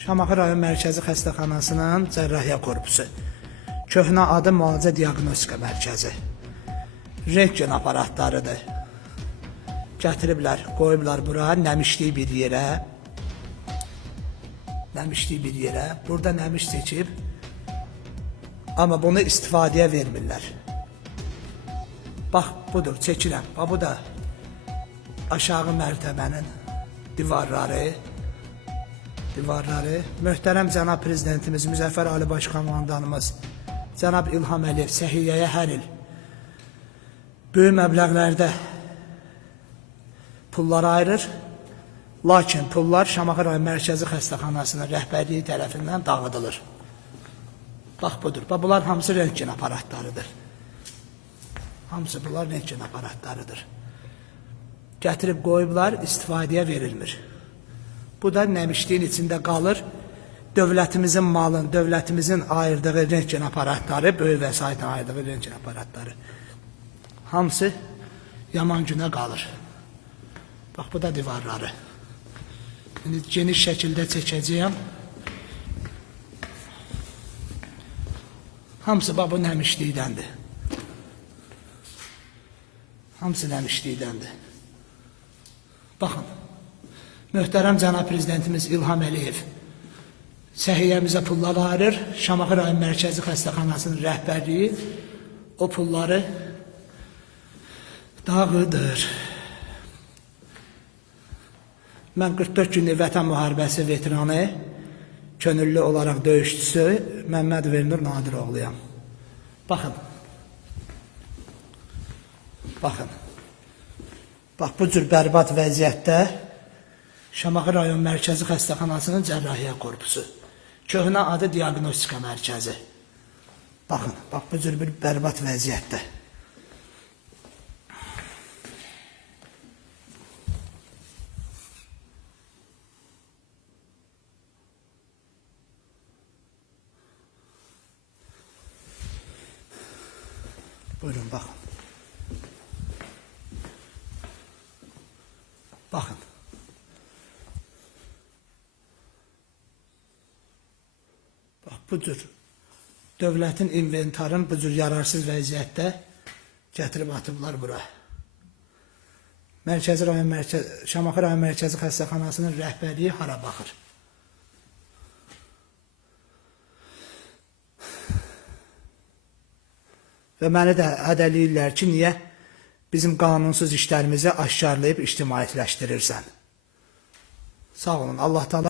Şamaxı rayon mərkəzi xəstəxanasının cərrahiyyə korpusu. Köhnə adı müalicə diaqnostika mərkəzi. Rentgen aparatlarıdır. Gətiriblər, qoyublar bura, nəmişlik bir yerə. Nəmişlik bir yerə. Burada nəmiş çəkib. Amma bunu istifadəyə vermirlər. Bax, budur, çəkirəm. Bax, bu da aşağı mərtəbənin divarları. Möhtərəm cənab prezidentimiz, Müzəffər Ali Başkomandanımız, cənab İlham Əliyev səhiyyəyə hər il böyük məbləğlərdə pullar ayırır. Lakin pullar Şamaxı rayon mərkəzi xəstəxanasının rəhbərliyi tərəfindən dağıdılır. Bax, budur. Bax, bunlar hamısı rentgen aparatlarıdır. Hamısı bunlar rentgen aparatlarıdır. Gətirib qoyublar, istifadəyə verilmir. Bu da nəmişliyin içində qalır. Dövlətimizin malın, dövlətimizin ayırdığı rentgen aparatları, böyük vəsaitin ayırdığı rentgen aparatları. Hamısı yaman günə qalır. Bax, bu da divarları. İndi geniş şəkildə çəkəcəyəm. Hamısı bax, bu nəmişlikdəndir. Hamısı nəmişlikdəndir. Baxın. Möhtərəm cənab prezidentimiz İlham Əliyev səhiyyəmizə pullar ayırır. Şamaxı rayon mərkəzi xəstəxanasının rəhbərliyi o pulları dağıdır. Mən 44 günlük vətən müharibəsi veteranı, könüllü olaraq döyüşçüsü Məmməd Vernur Nadiroğluyam. Baxın. Baxın. Bax, bu cür bərbad vəziyyətdə Şamaxı rayon mərkəzi xəstəxanasının cərrahiyyə korpusu. Köhnə adı diaqnostika mərkəzi. Baxın, bax, bu cür bir bərbad vəziyyətdə. Buyurun, baxın. Baxın. Bax, bu cür dövlətin inventarın bu cür yararsız vəziyyətdə gətirib atıblar bura. Şamaxı rayon mərkəzi xəstəxanasının rəhbərliyi hara baxır? Və məni də hədəliyirlər ki, niyə bizim qanunsuz işlərimizi aşkarlayıb ictimaiyyətləşdirirsən? Sağ olun, Allah təala